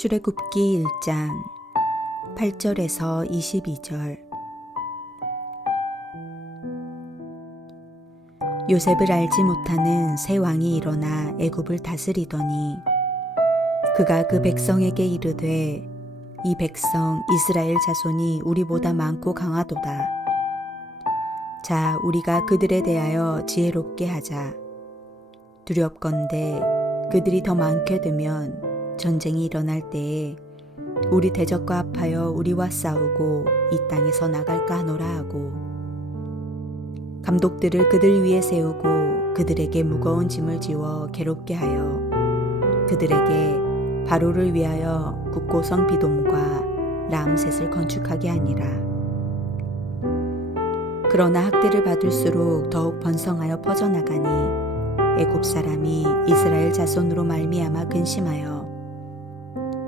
출애굽기 1장 8절에서 22절. 요셉을 알지 못하는 새 왕이 일어나 애굽을 다스리더니 그가 그 백성에게 이르되 이 백성 이스라엘 자손이 우리보다 많고 강하도다. 자, 우리가 그들에 대하여 지혜롭게 하자. 두렵건대 그들이 더 많게 되면 전쟁이 일어날 때에 우리 대적과 합하여 우리와 싸우고 이 땅에서 나갈까 하노라 하고, 감독들을 그들 위에 세우고 그들에게 무거운 짐을 지워 괴롭게 하여 그들에게 바로를 위하여 국고성 비돔과 라암셋을 건축하게 하니라. 그러나 학대를 받을수록 더욱 번성하여 퍼져나가니 애굽 사람이 이스라엘 자손으로 말미암아 근심하여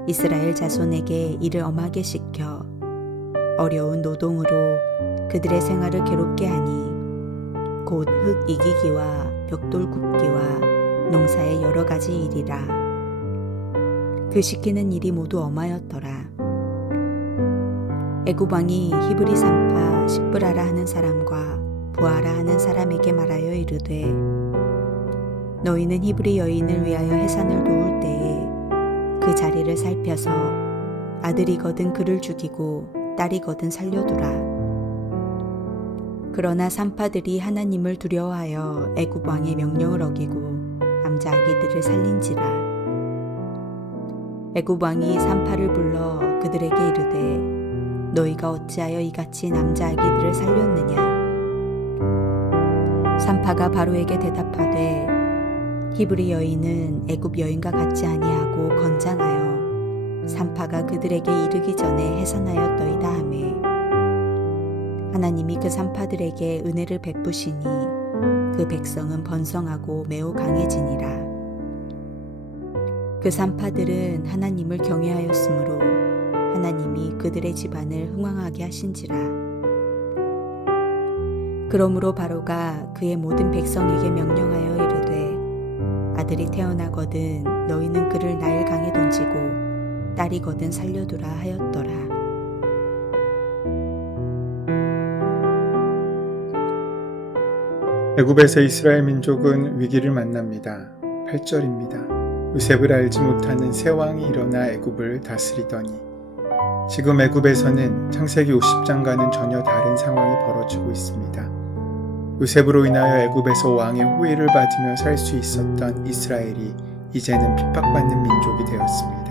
이스라엘 자손에게 이를 엄하게 시켜 어려운 노동으로 그들의 생활을 괴롭게 하니 곧 흙 이기기와 벽돌 굽기와 농사의 여러 가지 일이라. 그 시키는 일이 모두 엄하였더라. 애굽 왕이 히브리 산파 십브라라 하는 사람과 부하라 하는 사람에게 말하여 이르되, 너희는 히브리 여인을 위하여 해산을 도울 때에 그 자리를 살펴서 아들이거든 그를 죽이고 딸이거든 살려두라. 그러나 산파들이 하나님을 두려워하여 애굽 왕의 명령을 어기고 남자 아기들을 살린지라. 애굽 왕이 산파를 불러 그들에게 이르되, 너희가 어찌하여 이같이 남자 아기들을 살렸느냐? 산파가 바로에게 대답하되, 히브리 여인은 애굽 여인과 같지 아니하고 건장하여 산파가 그들에게 이르기 전에 해산하였더이다 하매, 하나님이 그 산파들에게 은혜를 베푸시니 그 백성은 번성하고 매우 강해지니라. 그 산파들은 하나님을 경외하였으므로 하나님이 그들의 집안을 흥왕하게 하신지라. 그러므로 바로가 그의 모든 백성에게 명령하여 이르되, 아들이 태어나거든 너희는 그를 나일 강에 던지고 딸이거든 살려두라 하였더라. 애굽에서 이스라엘 민족은 위기를 만납니다. 8절입니다. 요셉을 알지 못하는 새 왕이 일어나 애굽을 다스리더니. 지금 애굽에서는 창세기 50장과는 전혀 다른 상황이 벌어지고 있습니다. 요셉으로 인하여 애굽에서 왕의 호의를 받으며 살 수 있었던 이스라엘이 이제는 핍박받는 민족이 되었습니다.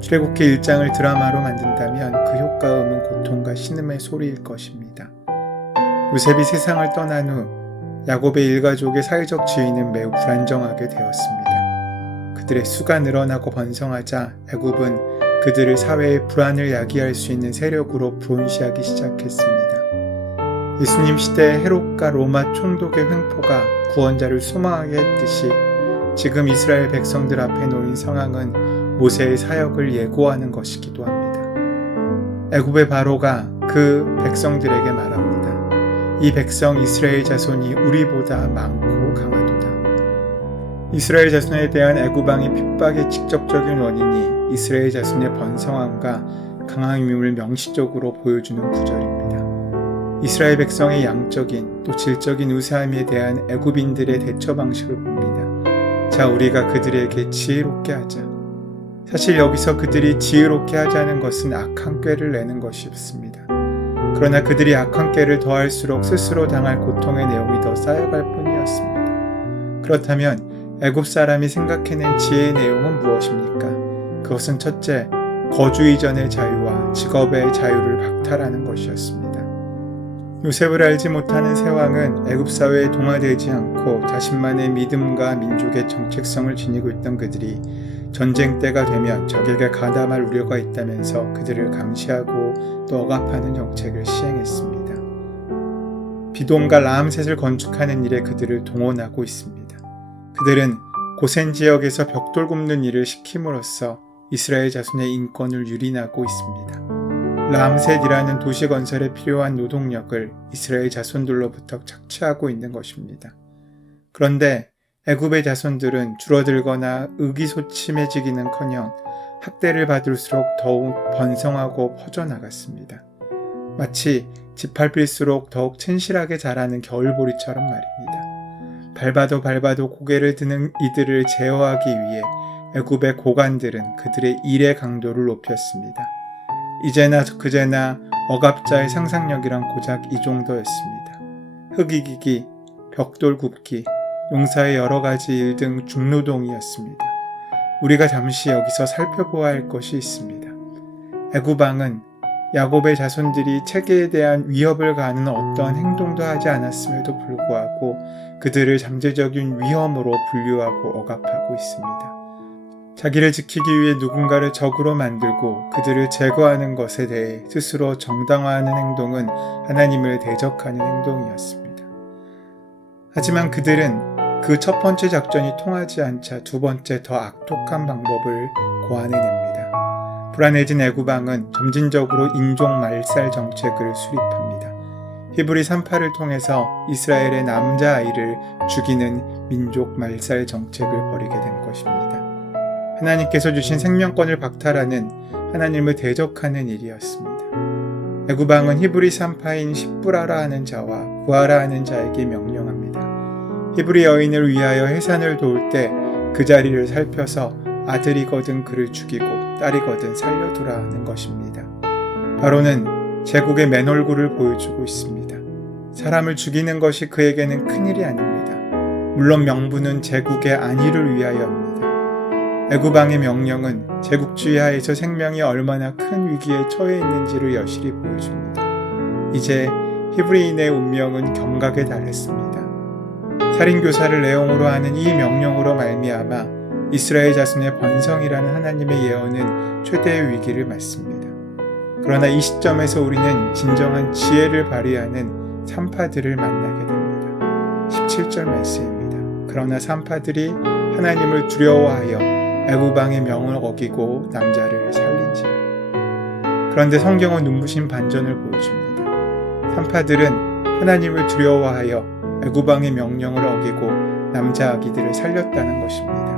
출애굽기 1장을 드라마로 만든다면 그 효과음은 고통과 신음의 소리일 것입니다. 요셉이 세상을 떠난 후 야곱의 일가족의 사회적 지위는 매우 불안정하게 되었습니다. 그들의 수가 늘어나고 번성하자 애굽은 그들의 사회의 불안을 야기할 수 있는 세력으로 불온시하기 시작했습니다. 예수님 시대의 헤롯과 로마 총독의 횡포가 구원자를 소망하게 했듯이 지금 이스라엘 백성들 앞에 놓인 상황은 모세의 사역을 예고하는 것이기도 합니다. 애굽의 바로가 그 백성들에게 말합니다. 이 백성 이스라엘 자손이 우리보다 많고 강하도다. 이스라엘 자손에 대한 애굽 왕의 핍박의 직접적인 원인이 이스라엘 자손의 번성함과 강함임을 명시적으로 보여주는 구절입니다. 이스라엘 백성의 양적인 또 질적인 우세함에 대한 애굽인들의 대처 방식을 봅니다. 자, 우리가 그들에게 지혜롭게 하자. 사실 여기서 그들이 지혜롭게 하자는 것은 악한 꾀를 내는 것이었습니다. 그러나 그들이 악한 꾀를 더할수록 스스로 당할 고통의 내용이 더 쌓여갈 뿐이었습니다. 그렇다면 애굽 사람이 생각해낸 지혜의 내용은 무엇입니까? 그것은 첫째, 거주 이전의 자유와 직업의 자유를 박탈하는 것이었습니다. 요셉을 알지 못하는 새 왕은 애굽 사회에 동화되지 않고 자신만의 믿음과 민족의 정체성을 지니고 있던 그들이 전쟁 때가 되면 적에게 가담할 우려가 있다면서 그들을 감시하고 또 억압하는 정책을 시행했습니다. 비돔과 라암셋을 건축하는 일에 그들을 동원하고 있습니다. 그들은 고센 지역에서 벽돌 굽는 일을 시킴으로써 이스라엘 자손의 인권을 유린하고 있습니다. 라암셋이라는 도시 건설에 필요한 노동력을 이스라엘 자손들로부터 착취하고 있는 것입니다. 그런데 애굽의 자손들은 줄어들거나 의기소침해지기는커녕 학대를 받을수록 더욱 번성하고 퍼져나갔습니다. 마치 짓밟힐수록 더욱 튼실하게 자라는 겨울보리처럼 말입니다. 밟아도 고개를 드는 이들을 제어하기 위해 애굽의 고관들은 그들의 일의 강도를 높였습니다. 이제나 그제나 억압자의 상상력이란 고작 이 정도였습니다. 흙이기기, 벽돌 굽기, 용사의 여러 가지 일 등 중노동이었습니다. 우리가 잠시 여기서 살펴보아야 할 것이 있습니다. 애굽 왕은 야곱의 자손들이 체계에 대한 위협을 가하는 어떠한 행동도 하지 않았음에도 불구하고 그들을 잠재적인 위험으로 분류하고 억압하고 있습니다. 자기를 지키기 위해 누군가를 적으로 만들고 그들을 제거하는 것에 대해 스스로 정당화하는 행동은 하나님을 대적하는 행동이었습니다. 하지만 그들은 그 첫 번째 작전이 통하지 않자 두 번째 더 악독한 방법을 고안해냅니다. 불안해진 애굽 왕은 점진적으로 인종 말살 정책을 수립합니다. 히브리 산파를 통해서 이스라엘의 남자아이를 죽이는 민족 말살 정책을 벌이게 된 것입니다. 하나님께서 주신 생명권을 박탈하는 하나님을 대적하는 일이었습니다. 애굽 왕은 히브리 산파인 십부라라 하는 자와 부하라 하는 자에게 명령합니다. 히브리 여인을 위하여 해산을 도울 때 그 자리를 살펴서 아들이거든 그를 죽이고 딸이거든 살려두라 하는 것입니다. 바로는 제국의 맨얼굴을 보여주고 있습니다. 사람을 죽이는 것이 그에게는 큰일이 아닙니다. 물론 명분은 제국의 안위를 위하여입니다. 애굽 왕의 명령은 제국주의 하에서 생명이 얼마나 큰 위기에 처해 있는지를 여실히 보여줍니다. 이제 히브리인의 운명은 경각에 달했습니다. 살인교사를 내용으로 하는 이 명령으로 말미암아 이스라엘 자손의 번성이라는 하나님의 예언은 최대의 위기를 맞습니다. 그러나 이 시점에서 우리는 진정한 지혜를 발휘하는 산파들을 만나게 됩니다. 17절 말씀입니다. 그러나 산파들이 하나님을 두려워하여 애굽 왕의 명을 어기고 남자를 살린지라. 그런데 성경은 눈부신 반전을 보여줍니다. 산파들은 하나님을 두려워하여 애굽 왕의 명령을 어기고 남자 아기들을 살렸다는 것입니다.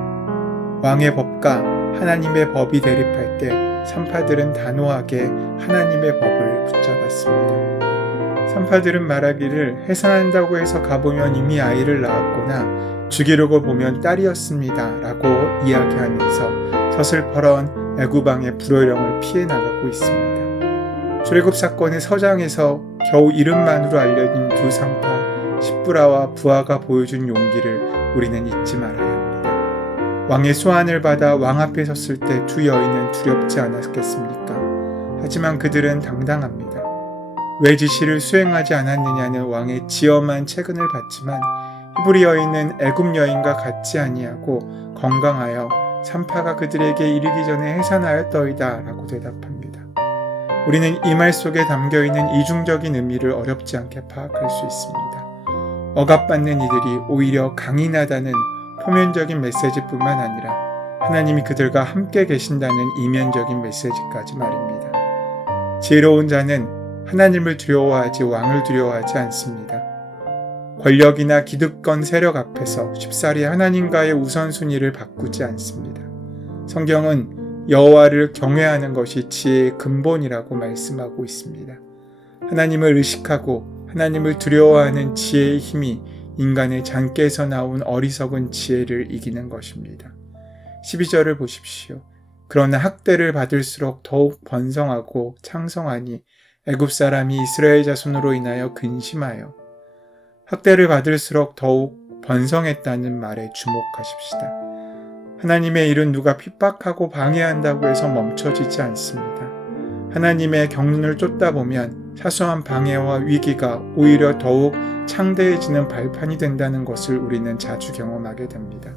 왕의 법과 하나님의 법이 대립할 때 산파들은 단호하게 하나님의 법을 붙잡았습니다. 산파들은 말하기를 해산한다고 해서 가보면 이미 아이를 낳았거나 죽이려고 보면 딸이었습니다 라고 이야기하면서 서슬퍼런 애굽 왕의 불호령을 피해 나가고 있습니다. 출애굽 사건의 서장에서 겨우 이름만으로 알려진 두 산파 십부라와 부하가 보여준 용기를 우리는 잊지 말아야 합니다. 왕의 소환을 받아 왕 앞에 섰을 때 두 여인은 두렵지 않았겠습니까? 하지만 그들은 당당합니다. 왜 지시를 수행하지 않았느냐는 왕의 지엄한 채근을 받지만 히브리 여인은 애굽 여인과 같지 아니하고 건강하여 산파가 그들에게 이르기 전에 해산하였더이다 라고 대답합니다. 우리는 이 말 속에 담겨있는 이중적인 의미를 어렵지 않게 파악할 수 있습니다. 억압받는 이들이 오히려 강인하다는 표면적인 메시지뿐만 아니라 하나님이 그들과 함께 계신다는 이면적인 메시지까지 말입니다. 지혜로운 자는 하나님을 두려워하지 왕을 두려워하지 않습니다. 권력이나 기득권 세력 앞에서 쉽사리 하나님과의 우선순위를 바꾸지 않습니다. 성경은 여호와를 경외하는 것이 지혜의 근본이라고 말씀하고 있습니다. 하나님을 의식하고 하나님을 두려워하는 지혜의 힘이 인간의 잔꾀에서 나온 어리석은 지혜를 이기는 것입니다. 12절을 보십시오. 그러나 학대를 받을수록 더욱 번성하고 창성하니 애굽 사람이 이스라엘 자손으로 인하여 근심하여. 학대를 받을수록 더욱 번성했다는 말에 주목하십시다. 하나님의 일은 누가 핍박하고 방해한다고 해서 멈춰지지 않습니다. 하나님의 경륜을 쫓다 보면 사소한 방해와 위기가 오히려 더욱 창대해지는 발판이 된다는 것을 우리는 자주 경험하게 됩니다.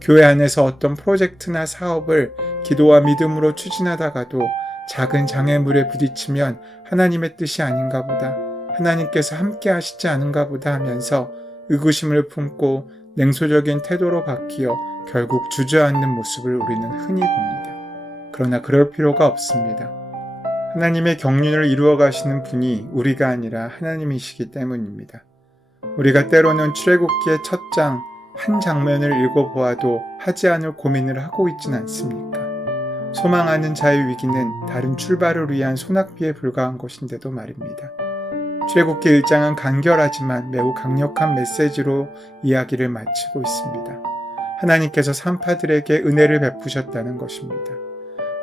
교회 안에서 어떤 프로젝트나 사업을 기도와 믿음으로 추진하다가도 작은 장애물에 부딪히면 하나님의 뜻이 아닌가 보다, 하나님께서 함께 하시지 않은가 보다 하면서 의구심을 품고 냉소적인 태도로 바뀌어 결국 주저앉는 모습을 우리는 흔히 봅니다. 그러나 그럴 필요가 없습니다. 하나님의 경륜을 이루어 가시는 분이 우리가 아니라 하나님이시기 때문입니다. 우리가 때로는 출애굽기의 첫 장 한 장면을 읽어보아도 하지 않을 고민을 하고 있진 않습니까? 소망하는 자의 위기는 다른 출발을 위한 소낙비에 불과한 것인데도 말입니다. 출애굽기 1장은 간결하지만 매우 강력한 메시지로 이야기를 마치고 있습니다. 하나님께서 산파들에게 은혜를 베푸셨다는 것입니다.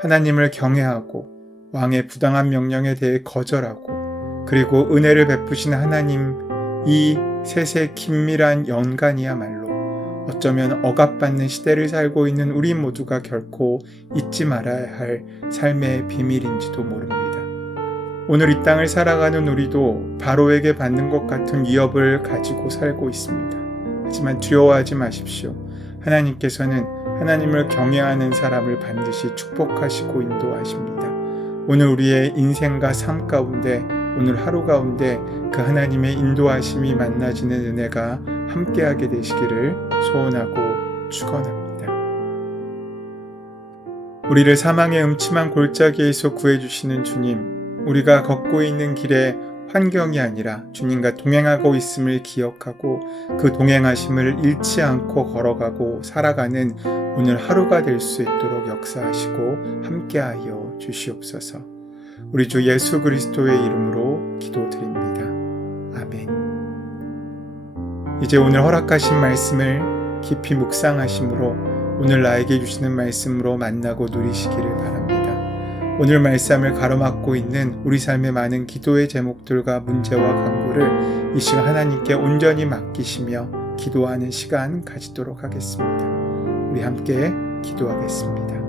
하나님을 경외하고 왕의 부당한 명령에 대해 거절하고 그리고 은혜를 베푸신 하나님, 이 셋의 긴밀한 연관이야말로 어쩌면 억압받는 시대를 살고 있는 우리 모두가 결코 잊지 말아야 할 삶의 비밀인지도 모릅니다. 오늘 이 땅을 살아가는 우리도 바로에게 받는 것 같은 위협을 가지고 살고 있습니다. 하지만 두려워하지 마십시오. 하나님께서는 하나님을 경외하는 사람을 반드시 축복하시고 인도하십니다. 오늘 우리의 인생과 삶 가운데, 오늘 하루 가운데 그 하나님의 인도하심이 만나지는 은혜가 함께하게 되시기를 소원하고 축원합니다. 우리를 사망의 음침한 골짜기에서 구해주시는 주님, 우리가 걷고 있는 길에 환경이 아니라 주님과 동행하고 있음을 기억하고 그 동행하심을 잃지 않고 걸어가고 살아가는 오늘 하루가 될 수 있도록 역사하시고 함께하여 주시옵소서. 우리 주 예수 그리스도의 이름으로 기도드립니다. 아멘. 이제 오늘 허락하신 말씀을 깊이 묵상하심으로 오늘 나에게 주시는 말씀으로 만나고 누리시기를 바랍니다. 오늘 말씀을 가로막고 있는 우리 삶의 많은 기도의 제목들과 문제와 간구를 이 시간 하나님께 온전히 맡기시며 기도하는 시간 가지도록 하겠습니다. 우리 함께 기도하겠습니다.